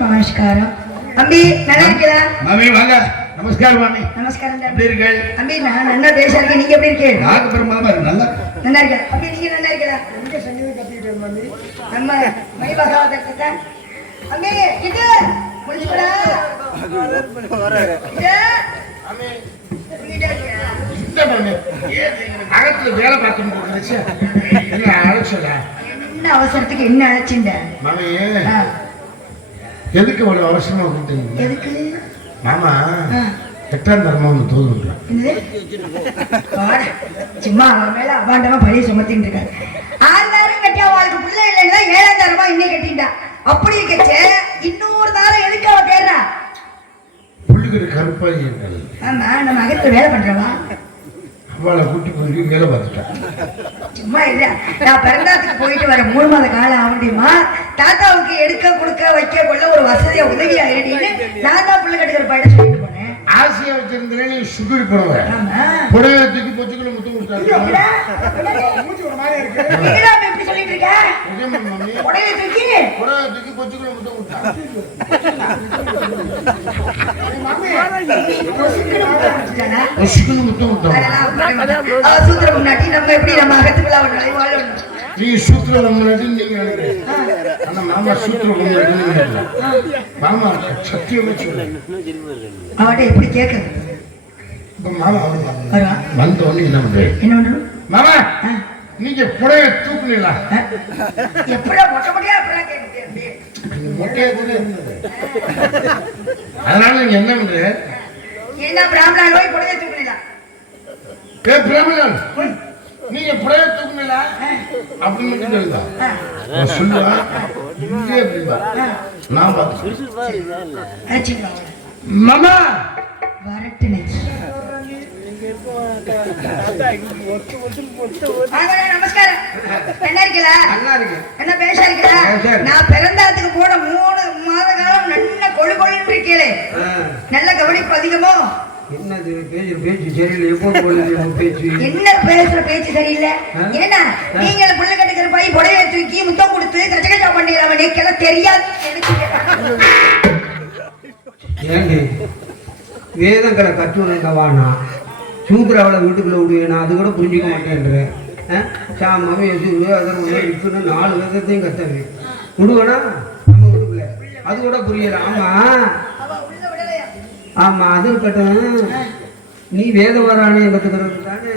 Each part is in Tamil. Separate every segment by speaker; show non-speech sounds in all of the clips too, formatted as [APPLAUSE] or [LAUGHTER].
Speaker 1: நமஸ்காரம். அம்பி நல்லா இருக்கீங்களா மாமி வாங்க.
Speaker 2: நமஸ்காரம் மாமி.
Speaker 1: நமஸ்காரம் எப்படி இருக்கீங்க?
Speaker 2: அம்பி நான் நல்லா பேசா இருக்கேன். நீங்க எப்படி இருக்கீங்க?
Speaker 1: நான் பெருமாளமா இருக்கு நல்லா.
Speaker 2: நல்லா இருக்கேன் நம்ம மை பகவான் கிட்ட இது. முடிச்சுடா
Speaker 1: வராரு அம்பி நீங்க அகத்துல வேலை பார்க்கணும் போச்சு என்ன அழைச்சதா
Speaker 2: என்ன அவசரத்துக்கு என்ன அழைச்சிண்ட
Speaker 1: மாமி எதுக்கு அவ்வளவு அவசரமா கூப்பிட்டீங்க
Speaker 2: எதுக்கு?
Speaker 1: மாமா எட்டாம் தரமா ஒன்று தோதுன்றான்.
Speaker 2: சும்மா அவன் மேல அபாண்டமா பழைய சுமத்தின்னு இருக்காரு. ஆறு கட்டி அவளுக்கு பிள்ளை இல்லைன்னா ஏழாம் தரமா இன்னே கட்டிட்டா. அப்படி இருக்கச்சே இன்னொரு தாரம் எதுக்கு அவ தேடுறா?
Speaker 1: புள்ளிக்கிற கருப்பாயிருங்கள்
Speaker 2: ஆமா நம்ம அகத்துல வேலை பண்றவா?
Speaker 1: அவளை கூட்டி போய் வேலை பார்த்துட்டேன்
Speaker 2: சும்மா இல்ல. நான் பிறந்தாத்துக்கு போயிட்டு வர மூணு மாத காலம் ஆகுண்டியமா தாத்தாவுக்கு எடுக்க கொடுக்க வைக்க கொள்ள ஒரு வசதியா உதவியா இருடின்னு நான் தான் புள்ள கட்டுக்கிற பையன் சொல்லிட்டு
Speaker 1: ஆசையா வச்சிருந்தேன் நீ சுகரி புடவை புடவை தூக்கி பொச்சுக்குள்ள நிஜமா மாமி
Speaker 2: உடனே தூக்கி?
Speaker 1: புடவை தூக்கி பொச்சுக்குள்ள
Speaker 2: பண்ண மாட்டான். அவ சூத்திரம் முன்னாடி நம்ம எப்படி நம்ம அகத்துக்குள்ள அவன் நுழைவாழணும்
Speaker 1: நீங்க முன்னாடி. ஆனா மாமா முன்னாடி. மாமா சத்தியமா சொல்றேன்
Speaker 2: அவட்ட எப்படி கேட்கறது?
Speaker 1: இப்ப மாமா வருவாங்க.
Speaker 2: வருவான்
Speaker 1: வந்த உடனே என்ன மாமா. நீங்க புடைய தூக்குனீங்களா?
Speaker 2: மொட்டை மொட்டையா
Speaker 1: மொட்டையா. அதனால நீங்க என்ன
Speaker 2: என்ன பிராமணா நோய் புடவை தூக்குனீங்களா?
Speaker 1: ஏ பிரமணன் நீங்க தூக்குனீங்களா? அப்படின்னு மட்டும் சொல்லுதா அவன் சொல்லுவா இங்கே நான் பார்த்து
Speaker 2: அழைச்சிங்க
Speaker 1: மாமா
Speaker 2: வரட்டு நெஞ்சு வாங்கண்ணா, நமஸ்காரம் என்ன இருக்கல என்ன பேச இருக்கல. நான் பிறந்தாத்துக்கு போன மூணு மாத காலம் நல்ல கொழு கொழுன்னு இருக்கீங்களே. நல்ல கவனிப்பு அதிகமோ?
Speaker 3: என்னது? பேச்சு பேச்சு சரியில்லை. எப்போ போடுது உன் பேச்சு?
Speaker 2: என்ன பேசுற பேச்சு சரியில்லை?
Speaker 3: ஆ?
Speaker 2: ஏன்னா நீங்க புள்ள கட்டுக்கிற பை புடவை தூக்கி முத்தம் கொடுத்து கச்ச கச்சா நீக்கெல்லாம் தெரியாது.
Speaker 3: ஏண்டி? வேதங்களை கற்றுவனுங்க வானா சூத்திர அவளை வீட்டுக்குள்ள விடுவேன்? அது கூட புரிஞ்சிக்க மாட்டேன்ற. சாமாவே எது? அதர் இப்படின்னு நாலு வேதத்தையும் கத்தவே. விடுவேனா? நம்ம வீட்டுக்குள்ள அது கூட புரியல. ஆமா.
Speaker 2: அவ உள்ள விடலையா
Speaker 3: ஆமா அது இருக்கட்டும் நீ வேத வரானே கத்துக்கிறது தானே.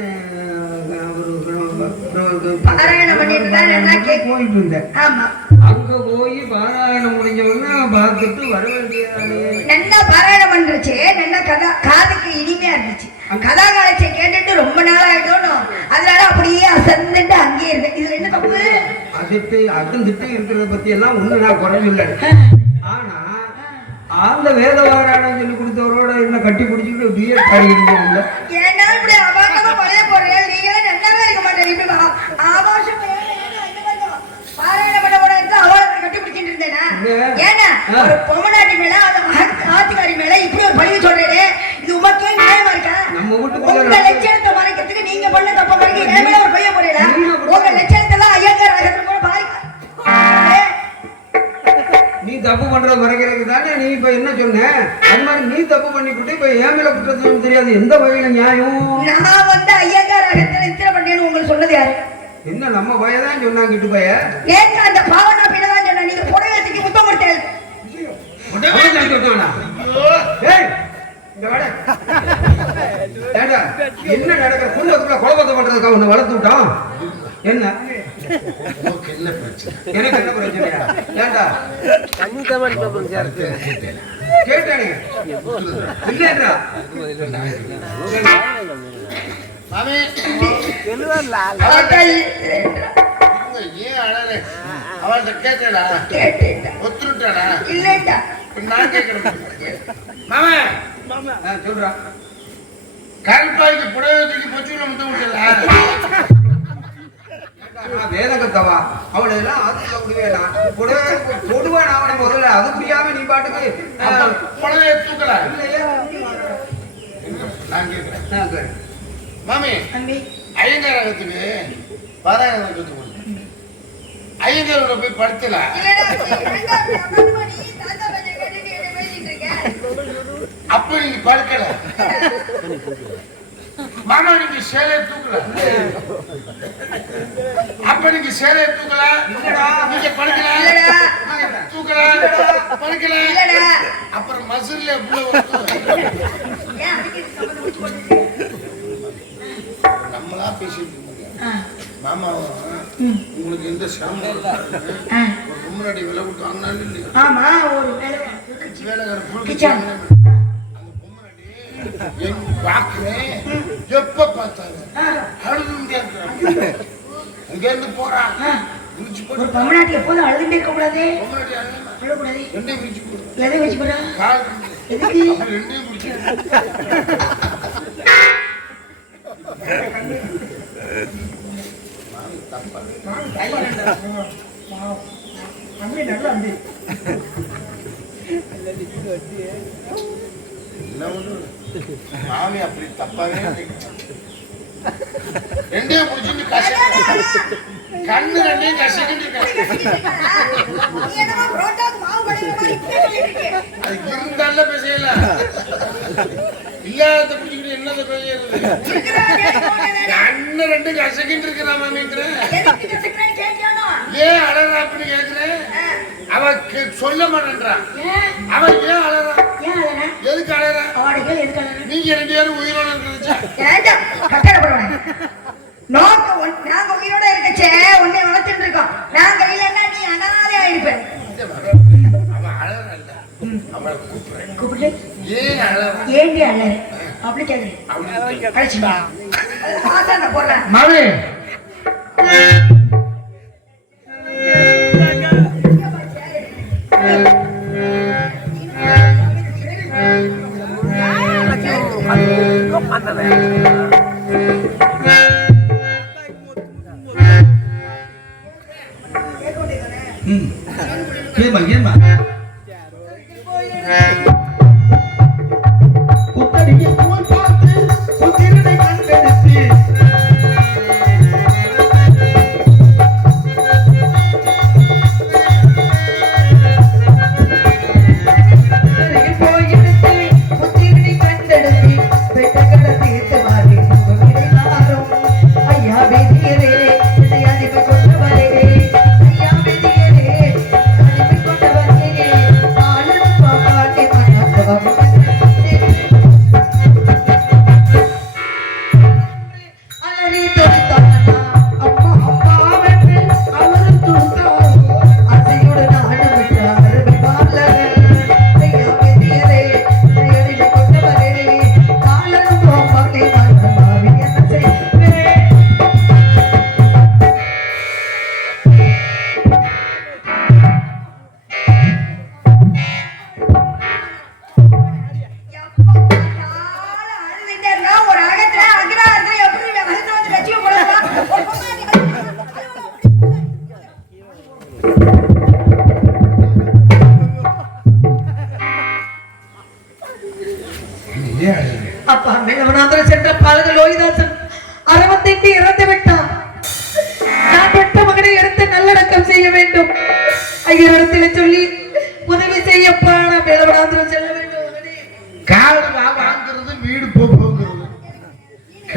Speaker 3: போயிட்டு இருந்தேன்.
Speaker 2: ஆமா.
Speaker 3: அங்க போய் பாராயணம் முடிஞ்ச உடனே பார்த்துட்டு வர
Speaker 2: நல்லா பாராயணம் பண்றச்சு நல்லா கதா காதுக்கு இனிமையா இருந்துச்சு. கதா காலத்தை கேட்டுட்டு ரொம்ப நாள் ஆயிட்டோம் அதனால அப்படியே அசந்துட்டு அங்கேயே இருந்தேன். இதுல என்ன தப்பு?
Speaker 3: அதுட்டு அகந்துட்டு இருக்கிறத பத்தி எல்லாம் ஒண்ணு நான் குறை சொல்ல ஆனா அந்த வேத வாராயணம் சொல்லி கொடுத்தவரோட என்ன கட்டி பிடிச்சிட்டு இப்படியே பாடிக்கிட்டு
Speaker 2: ஏன்னா இப்படி போடுறீங்க. நீங்களே நல்லாவே இருக்க மாட்டேன் இப்படி ஆபாசம். பாராயணம் பண்ண போட எடுத்து அவளை கட்டி பிடிச்சிட்டு இருந்தேனா?
Speaker 3: ஏன்?
Speaker 2: ஏன்னா. ஒரு பொம்மநாட்டி மேல ஆத்து- ஆத்துக்காரி மேல இப்படி ஒரு பழிவு சொல்றேனே இது உமக்கே நியாயமா இருக்கா?
Speaker 3: நம்ம
Speaker 2: உங்க லட்சணத்தை மறைக்கிறதுக்கு நீங்க பண்ண தப்ப மறைக்க என் மேல ஒரு பையன்
Speaker 3: போட-
Speaker 2: உங்க லட்சணத்தை
Speaker 3: தப்பு பண்றத மறைக்கிறதுக்கு தானே நீ இப்ப என்ன சொன்ன? அது மாதிரி நீ தப்பு பண்ணிவிட்டு இப்ப ஏன் மேல குற்றத்துக்கு தெரியாது. எந்த வகையில நியாயம்?
Speaker 2: நான் வந்து ஐயங்கார் அகத்துல நித்திர பண்ணேன்னு உங்களுக்கு சொன்னது யாரு?
Speaker 3: என்ன நம்ம பையதான் சொன்னாங்க இட்டு பைய
Speaker 2: ஏங்க அந்த பாவனா பின்னதான் சொன்ன நீங்க புடவையத்துக்கு முத்தம் கொடுத்தேன்.
Speaker 3: அவன் தான் சொன்னானா? ஏய், இங்க வாடா. என்ன நடக்கிற? குடும்பத்துக்குள்ள குழப்பத்தை பண்றதுக்காக உன்னை வளர்த்து விட்டான்? என்ன?
Speaker 1: உனக்கு என்ன பிரச்சனை?
Speaker 3: எனக்கு என்ன பிரச்சனையா? ஏண்டா? கேட்டானே? இல்லைன்றா
Speaker 1: மாமி.
Speaker 2: அவர்கள்
Speaker 1: ஏன் அழற? அவள்கிட்ட கேட்டடா
Speaker 2: கேட்டேன்டா.
Speaker 1: ஒத்துட்டாடா
Speaker 2: இல்லைண்டா
Speaker 1: நான் கேட்கிறேன். மாமா.
Speaker 3: ஆ, சொல்றா.
Speaker 1: கருப்பாய்க்கு புடவை தூக்கி பொச்சுல முத்தம் விட்டல
Speaker 3: நான் வேதகத்தவா அவளை எல்லாம் ஆத்துல விடுவேனா கொடுவேன் அவனை முதல்ல. அது புரியாம நீ பாட்டுக்கு
Speaker 1: புடவையை தூக்கல?
Speaker 3: இல்லையே?
Speaker 1: நான் கேட்கிறேன். மாமி ஐயங்காரகத்துக்கு பாராயணம் சொல்லி கொடுத்தேன் ஐயங்காரோட போய் படுத்தல அப்ப நீங்க படுக்கல. [LAUGHS] மாமா நீங்க சேலைய தூக்கல. அப்ப நீங்க சேலைய தூக்கல? நீங்க படுக்கல?
Speaker 2: இல்லடா.
Speaker 1: தூக்கல? படுக்கல?
Speaker 2: இல்லடா.
Speaker 1: அப்புறம்
Speaker 2: போட்டுருக்கு?
Speaker 1: நம்மளா பேசிட்டு மாமா உங்களுக்கு எந்த சிரமம் இல்லை. ஒரு முன்னாடி விலை கொடுத்து வாங்கினாலும் இல்லையா?
Speaker 2: ஆமா ஒரு வேலை
Speaker 1: வேலைக்கார புல்
Speaker 2: கிச்சன்.
Speaker 1: அந்த பொம்மனாடி எங்க பாக்குறேன் எப்ப பார்த்தாலும் அழுது முடியாது அங்க இருந்து போறான் விரிச்சு போட்டு
Speaker 2: தமிழ்நாட்டில் எப்போதும் அழுதுட்டே
Speaker 1: பொம்மனாடி அழுதுனா
Speaker 2: அழக்கூடாது
Speaker 1: ரெண்டையும் விரிச்சு போடு.
Speaker 2: எதை வச்சு போறா
Speaker 1: கால்
Speaker 2: எதுக்கு?
Speaker 1: ரெண்டையும் என்ன மாமி அப்படி தப்பாவே நினைக்கிறேன். ரெண்டையும் பிடிச்சிட்டு கசக்கு கண்ணு ரெண்டையும் கசக்கிட்டு
Speaker 2: இருக்கே.
Speaker 1: இருந்தால பேசல இல்லாத பிடிச்சிக்கிட்டு என்னத பேசுறது. கண்ணு ரெண்டு கசக்கிட்டு இருக்கிறா மாமிங்கிறேன்
Speaker 2: எதுக்கு கசக்குறேன்னு கேட்கணும்.
Speaker 1: ஏன் அழறா அப்படின்னு கேக்குறேன் அவ சொல்ல மாட்டேன்றான்? அவன் ஏன் அழறா? எதுக்கு அழறா? நீங்க ரெண்டு பேரும் உயிரோட
Speaker 2: கட்டளைப்படுவானே. நோக்க நாங்க உயிரோட இருக்கச்சே, உன்னை வளர்த்துட்டு இருக்கோம். நாங்க இல்லைன்னா நீ
Speaker 1: அவளை கூப்பிடுறேன்.
Speaker 2: கூப்பிட்டு, ஏண்டி அழற? அப்படி கேக்குறேன்.
Speaker 1: அப்படின்னு
Speaker 2: அழைச்சிட்டு வா. ஆசான போடுறேன்.
Speaker 1: மாமி
Speaker 4: ஏமா ஏமா புத்தடிக்கு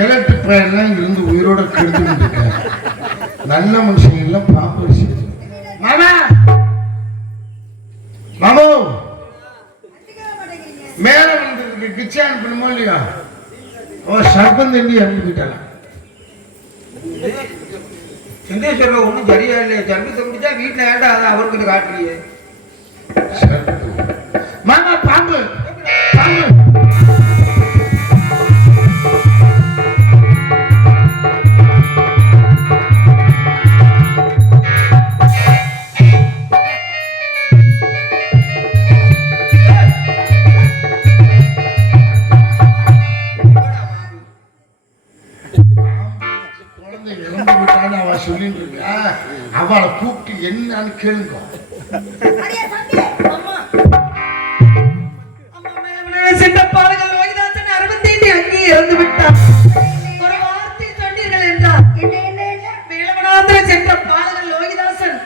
Speaker 1: கிழட்டு பையன்லாம் இருந்து உயிரோட கெடுத்துக்கிட்டு இருக்காரு நல்ல மனுஷன் எல்லாம் பாப்ப விஷயம் மாமா! மாமோ! மேல வந்ததுக்கு கிச்சை அனுப்பணுமோ இல்லையா? ஓ சர்பம் தண்டி இறந்து போயிட்டாங்க
Speaker 3: ஒன்றும் சரியா இல்லையா. சர்வீஸை முடிச்சா வீட்டில் ஏன்டா அதை அவருக்கு காட்டுறியே
Speaker 1: அவளை கூப்பிட்டு என்னன்னு கேளுங்க.
Speaker 4: இறந்து ஒரு வார்த்தை சொன்னீர்கள் என்றார்
Speaker 2: என்ன, என்ன, என்ன?
Speaker 4: மேலவனாந்திர சென்ற பாலக லோகிதாசன்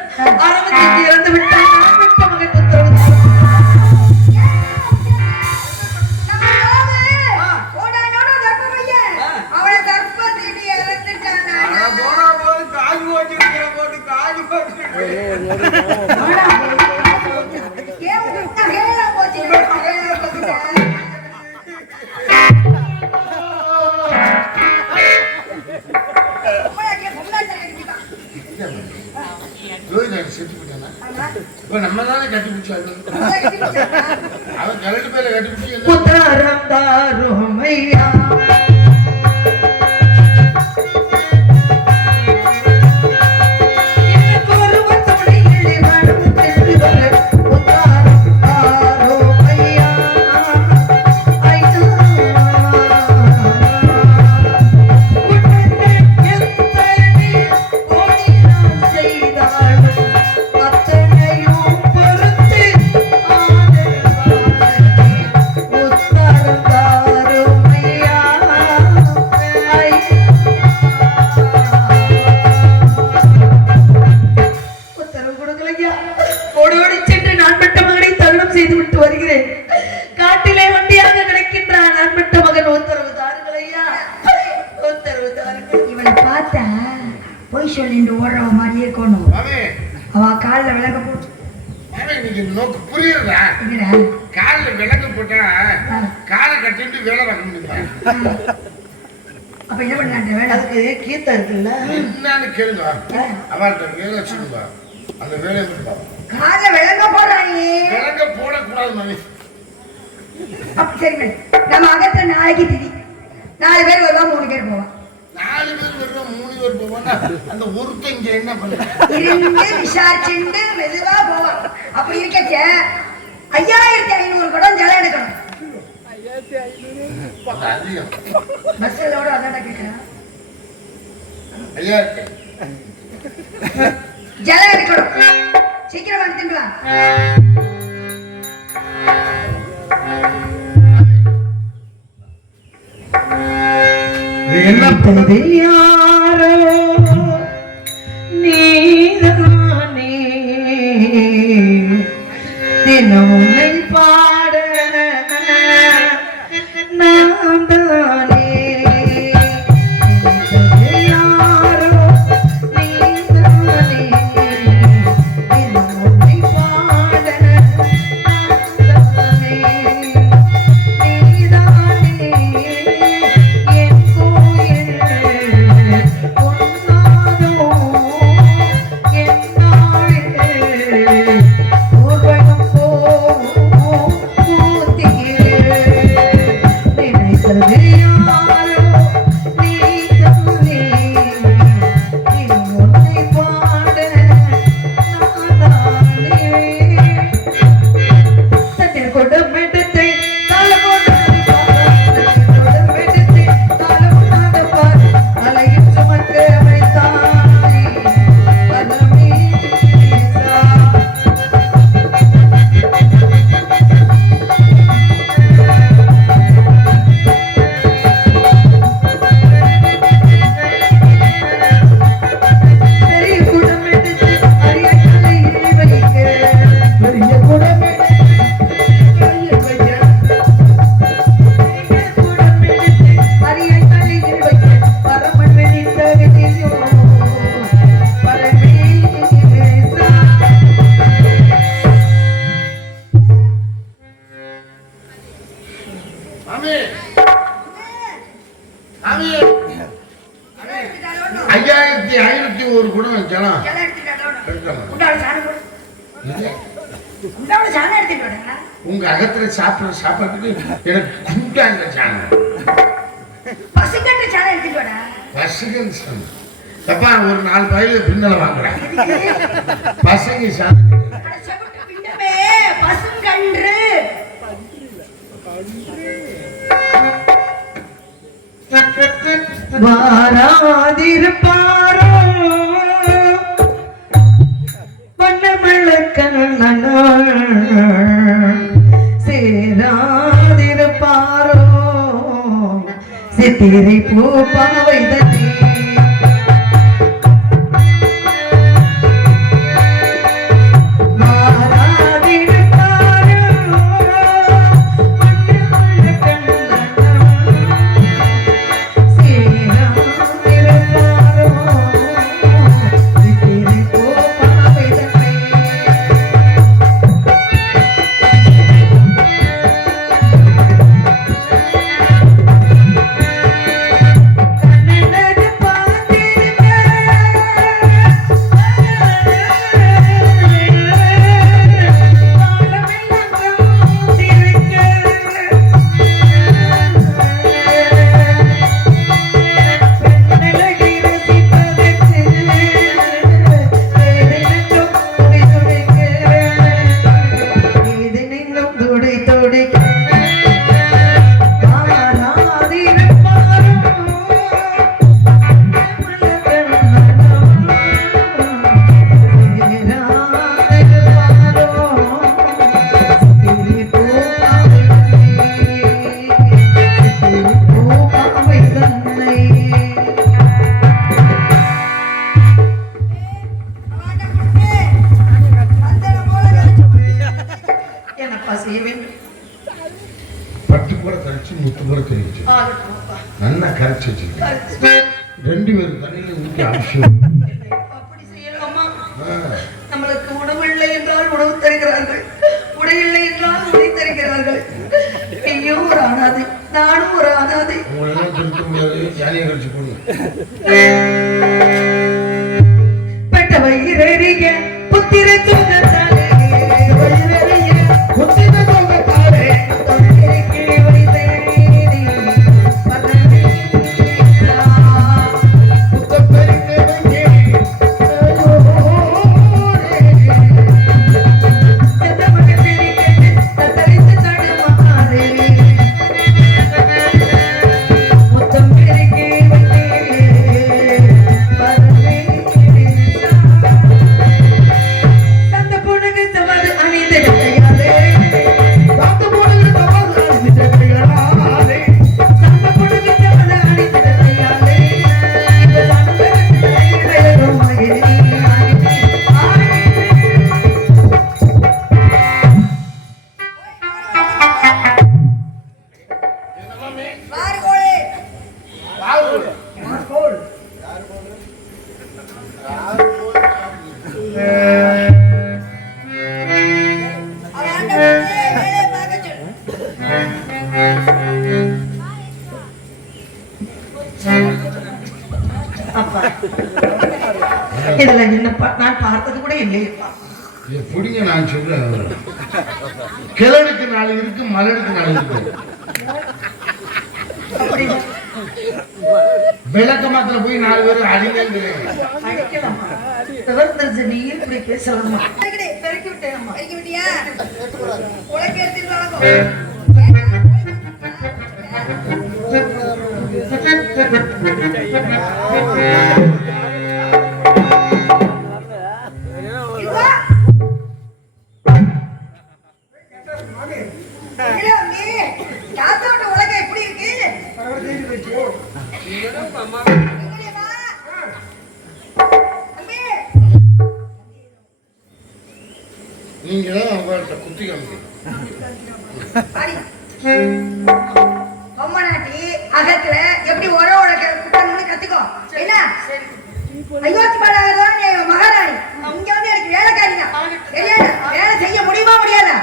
Speaker 4: அறுபத்தைந்து இறந்து விட்டான்.
Speaker 1: நம்ம தானே கட்டி பிடிச்சாங்க அவன் கரண்ட் பேரை கட்டி பிடிச்சி
Speaker 2: பொய் சொல்லிட்டு ஓடுறவ மாதிரியே இருக்கணும் அவ கால்ல விளக்க போட்டு.
Speaker 1: நோக்கு புரியுறதா?
Speaker 2: என்னடா?
Speaker 1: காலில் விளக்கு போட்டா. காலை கட்டிட்டு வேலை பார்க்க முடியுமா
Speaker 2: அப்ப என்ன வேலை?
Speaker 4: அதுக்கு கீர்த்தம் இருக்குல்ல?
Speaker 1: என்னன்னு கேளுங்க. அவர்கிட்ட வேலை சொல்லுங்க அந்த பார்ப்போம்.
Speaker 2: கால்ல விளங்க போறானே
Speaker 1: விளங்க போடக்கூடாது மாமி
Speaker 2: அப்ப சரிங்க நம்ம அகத்துல நாளைக்கு திதி. நாலு பேர் வருவா மூணு பேர் போவான்
Speaker 1: நாலு பேர் வருவோம் மூணு பேர் போவோம்னா அந்த ஒருத்தன் இங்க என்ன பண்ணுங்க
Speaker 2: இருந்து விசாரிச்சுட்டு மெதுவா போவான் அப்ப இருக்கச்ச ஐயாயிரத்தி ஐநூறு குடம் ஜலம் எடுக்கணும். பஸ்ல அதான் கேட்கிறேன் ஜலம் எடுக்கணும். சீக்கிரம் எடுத்துட்டு
Speaker 1: என்ன
Speaker 4: அது
Speaker 1: நாலு பயில பின்னல வாங்குறேன். பசங்க
Speaker 2: பிண்டமே, பசுங்கன்று.
Speaker 4: வாராதிருப்பாரோ? சேராதிருப்பாரோ? சித்திரை பூ செய்ய கூட
Speaker 1: கழிச்சு முத்து கூட கழிச்சு நல்லா கரைச்சி ரெண்டு பேரும் தண்ணியில அவசியம்
Speaker 2: அப்படி என்றால் உணவு ஐயோ ஒரு அனாதை ஒரு அனாதை.
Speaker 1: உங்களெல்லாம் திருத்த
Speaker 2: புத்திர
Speaker 4: தூங்க
Speaker 2: அப்பா. இதுல என்னப்பா? நான் பார்த்தது கூட இல்லையப்பா
Speaker 1: பிடிங்க நான் சொல்றேன். கிழடுக்கு நாலு இருக்கு மலருக்கு நாலு இருக்கு. விளக்க மாத்திர போய் நாலு பேர்
Speaker 2: விவரம் தெரிஞ்ச நீ இப்படி பேசலாமா. பெருக்கி
Speaker 4: எடுத்துட்டு
Speaker 1: நீங்க தான் அவங்கள்ட்ட குத்தி காமிக்கணும்
Speaker 4: அகத்துல எப்படி உர உழைக்க கூட்டணும்னு கத்துக்கோ. என்ன? அயோத்தி பாடாதோ நீ மகாராணி இங்க வந்து எனக்கு வேலைக்காரி தான் வேலை செய்ய முடியுமா முடியாதா?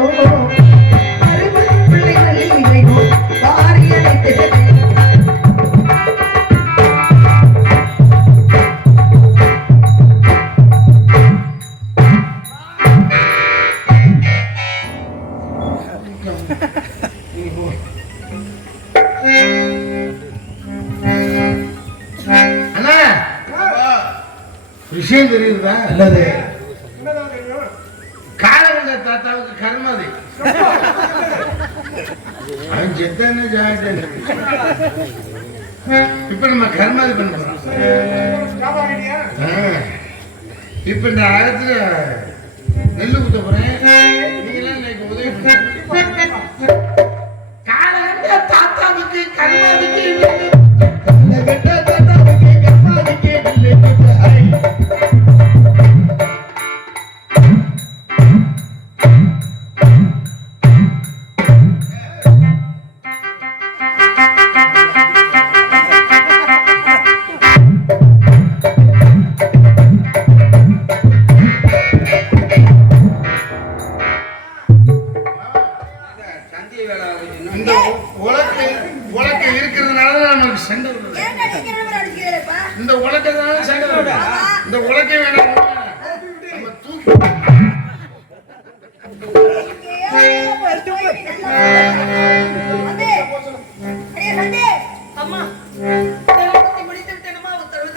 Speaker 1: oh. தாத்தாவுக்கு கர்மாதிக்கு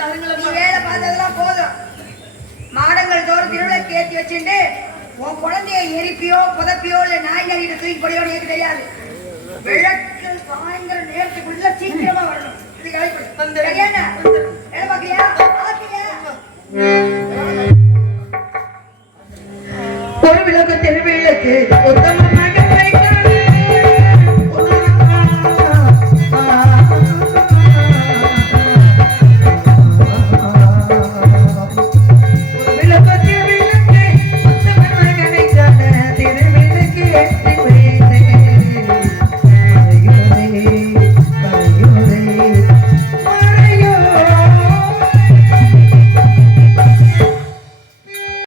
Speaker 4: விட்டேனம்மா உத்தரவு தாருங்களம்மா
Speaker 2: போதும் மாடங்கள் தோறும் திருவிழாக்கு ஏற்றி வச்சுட்டு உன் குழந்தைய எரிப்பியோ புதப்பியோ இல்ல நாய் நரிட்டு தூக்கி போடியோ எனக்கு தெரியாது விளக்கு சாயங்கிற நேரத்துக்குள்ள சீக்கிரமா வரணும் இது கலைப்பு.
Speaker 4: வந்துடுறேன்.
Speaker 2: சரியாண்ணா? வேலை பார்க்கறியா? பார்க்கறியா?
Speaker 4: ஒரு விளக்கு தெரு விளக்கு உத்தம